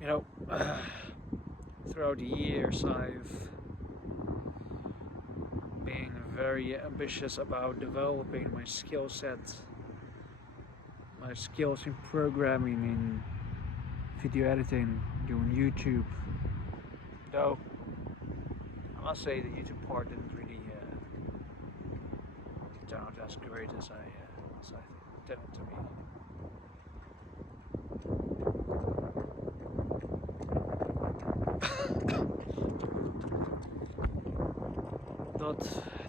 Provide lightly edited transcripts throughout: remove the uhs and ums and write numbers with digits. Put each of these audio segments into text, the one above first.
You know, throughout the years, I've been very ambitious about developing my skill set, my skills in programming, in video editing, doing YouTube. Though I must say the YouTube part didn't really turn out as great as I intended to be. But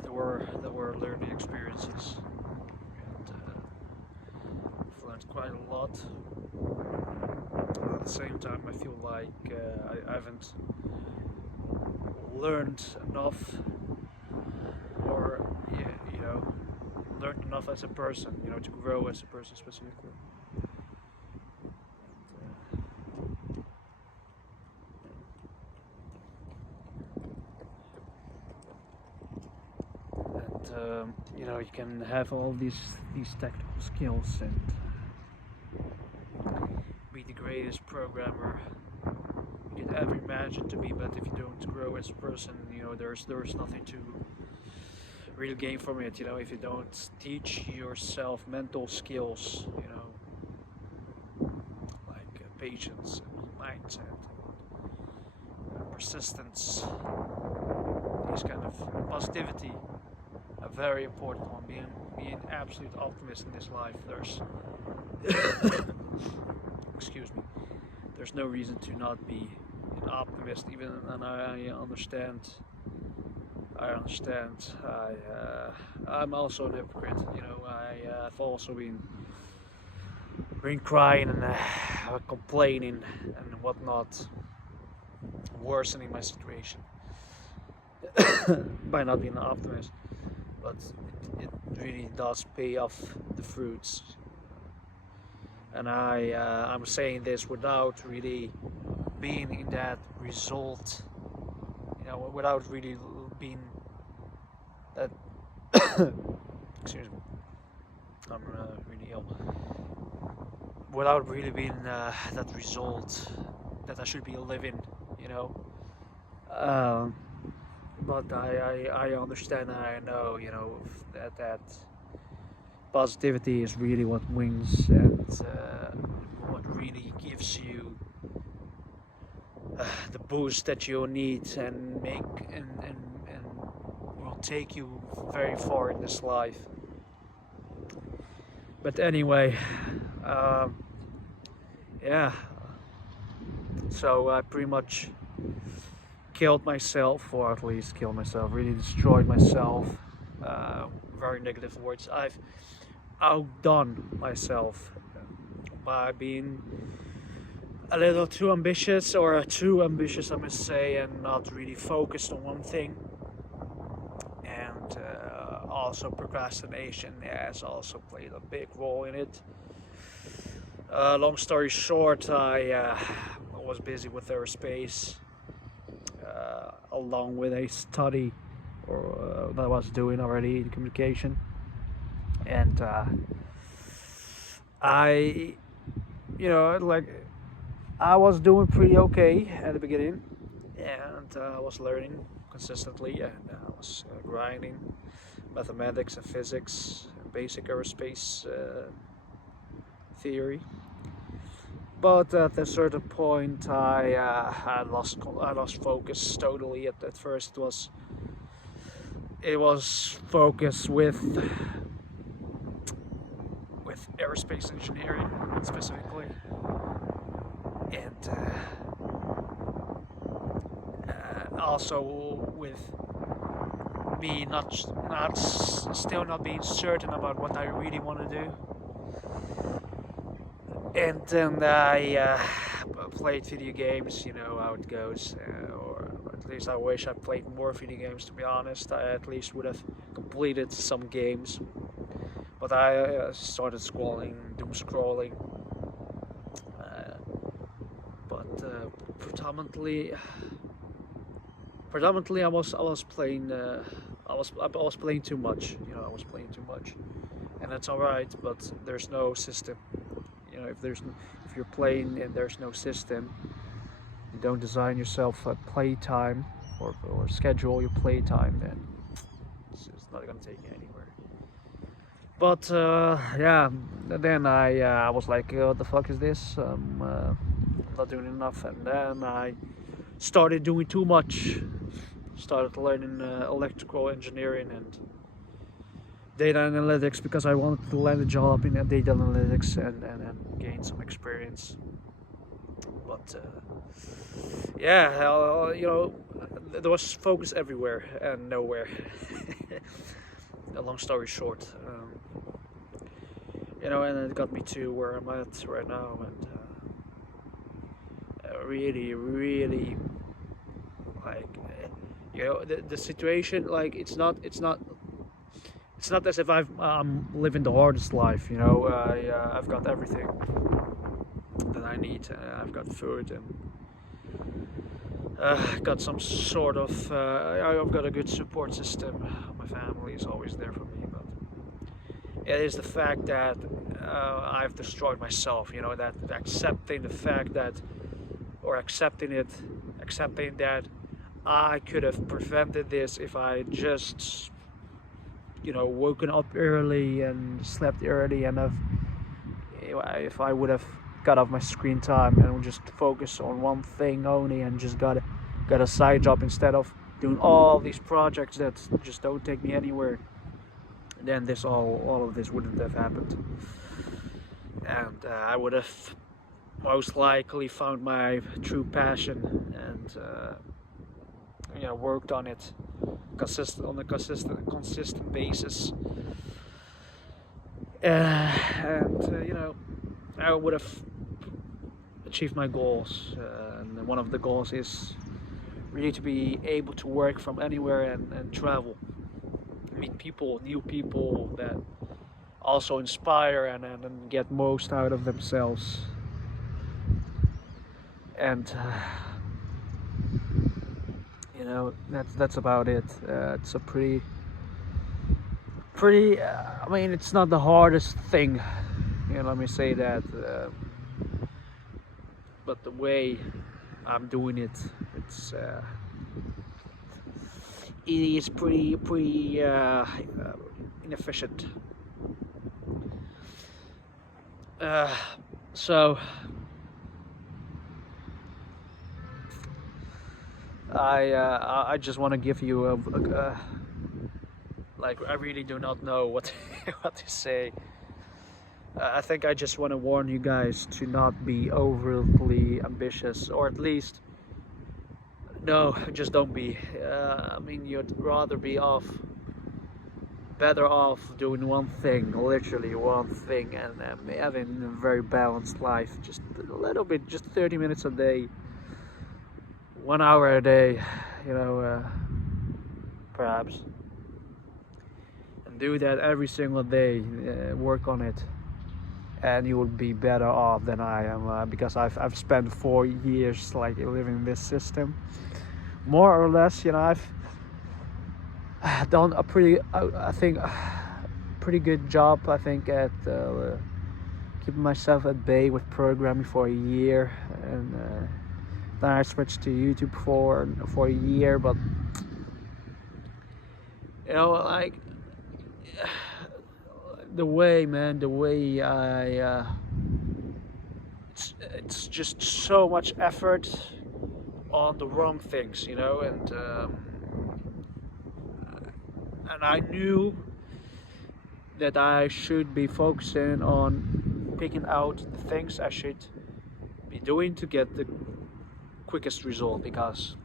there were learning experiences, and I've learned quite a lot. At the same time, I feel like I haven't learned enough, or you know, learned enough as a person, to grow as a person specifically. You can have all these technical skills and be the greatest programmer you could ever imagine to be, but if you don't grow as a person, there's nothing to really gain from it. If you don't teach yourself mental skills, like patience and mindset, persistence, these kind of positivity, a very important one. Being an absolute optimist in this life. There's excuse me. There's no reason to not be an optimist, even, and I understand. I'm also a hypocrite. I've also been crying and complaining and whatnot, worsening my situation by not being an optimist. But it really does pay off the fruits, and I'm saying this without really being in that result, without really being that excuse me, I'm really ill, without really being that result that I should be living, um, but I understand, and I know, that positivity is really what wins, and what really gives you the boost that you need, and and will take you very far in this life. But anyway, yeah, so I pretty much killed myself, or at least killed myself, really destroyed myself. Very negative words. I've outdone myself by being a little too ambitious, or too ambitious, I must say, and not really focused on one thing. And also procrastination has also played a big role in it. Long story short, I was busy with aerospace, along with a study that I was doing already in communication, and I, like, I was doing pretty okay at the beginning, and I was learning consistently, and I was grinding mathematics and physics, and basic aerospace theory. But at a certain point, I lost focus totally. At first, it was focused with aerospace engineering specifically, and also with me still not being certain about what I really want to do. And then I played video games, how it goes, or at least I wish I played more video games, to be honest. I at least would have completed some games, but I started doom scrolling, but predominantly I was playing I was playing too much. I was playing too much, and that's all right. But there's no system. If you're playing and there's no system, you don't design yourself a playtime or schedule your playtime, then it's not gonna take you anywhere. But yeah, then I was like, what the fuck is this? I'm not doing enough, and then I started doing too much. Started learning electrical engineering and data analytics because I wanted to land a job in data analytics and gain some experience. But yeah, there was focus everywhere and nowhere. A long story short, and it got me to where I'm at right now, and really, really, like, the situation, like, it's not as if I'm living the hardest life. I've got everything that I need. I've got food and got some sort of. I've got a good support system. My family is always there for me, but it is the fact that I've destroyed myself. That accepting the fact that, or accepting that I could have prevented this if I just, woken up early and slept early, and if I would have got off my screen time and just focus on one thing only and just got a side job instead of doing all these projects that just don't take me anywhere, then all of this wouldn't have happened, and I would have most likely found my true passion and worked on it on a consistent basis, and I would have achieved my goals. And one of the goals is really to be able to work from anywhere and travel, meet people, new people that also inspire and get most out of themselves. And that's about it. It's a pretty. I mean, it's not the hardest thing. Let me say that. But the way I'm doing it, it is pretty inefficient. So I just want to give you like, I really do not know what what to say. I think I just want to warn you guys to not be overly ambitious, or at least, no, just don't be. I mean, you'd rather be better off doing one thing, literally one thing, and having a very balanced life. Just a little bit, just 30 minutes a day, 1 hour a day, perhaps. And do that every single day, work on it. And you would be better off than I am, because I've spent 4 years like living this system, more or less. I've done a pretty good job, I think, at keeping myself at bay with programming for a year, and then I switched to YouTube for a year. But like, the way it's just so much effort on the wrong things, and I knew that I should be focusing on picking out the things I should be doing to get the quickest result, because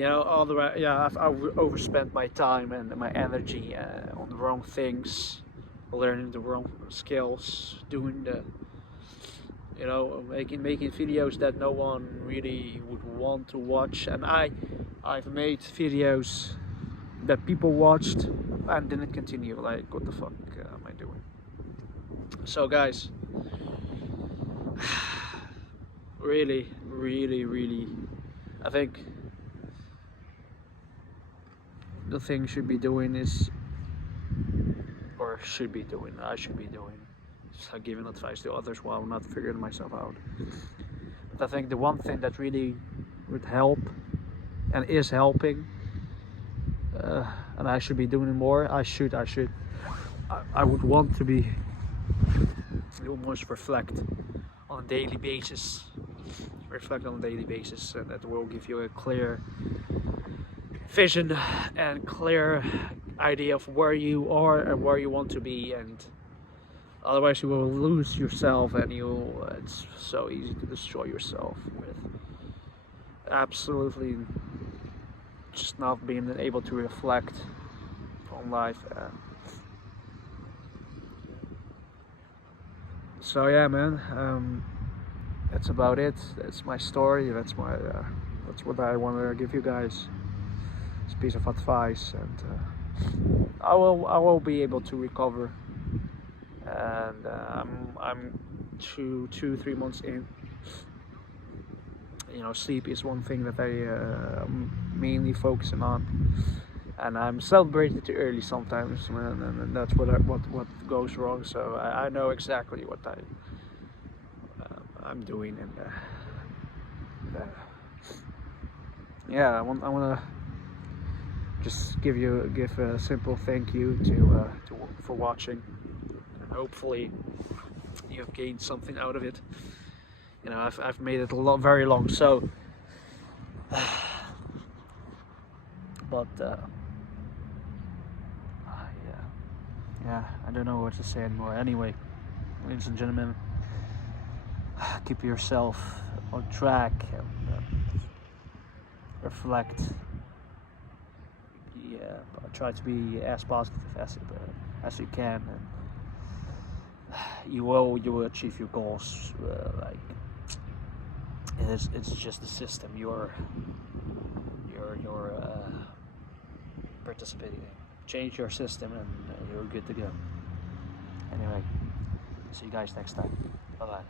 I've overspent my time and my energy on the wrong things, learning the wrong skills, doing making videos that no one really would want to watch. And I've made videos that people watched and didn't continue. Like, what the fuck am I doing? So guys, really, I think the thing I should be doing, just like giving advice to others while I'm not figuring myself out. I think the one thing that really would help and is helping, and I should be doing more. I would want to be almost reflect on a daily basis. Reflect on a daily basis, and that will give you a clear vision and clear idea of where you are and where you want to be. And otherwise, you will lose yourself, and it's so easy to destroy yourself with absolutely just not being able to reflect on life. So yeah, man, that's about it. That's my story. That's what I want to give you guys. It's a piece of advice, and I will be able to recover. And I'm 3 months in. You know, sleep is one thing that I'm mainly focusing on, and I'm celebrating too early sometimes, man, and that's what goes wrong. So I know exactly what I'm doing, and yeah, I want to just give a simple thank you for watching, and hopefully you've gained something out of it. You know, I've made it very long, so but yeah, I don't know what to say anymore. Anyway, ladies and gentlemen, keep yourself on track and reflect. Yeah, try to be as positive as you can, and you will achieve your goals. Like it's just the system you're participating in. Change your system, and you're good to go. Anyway, see you guys next time. Bye bye.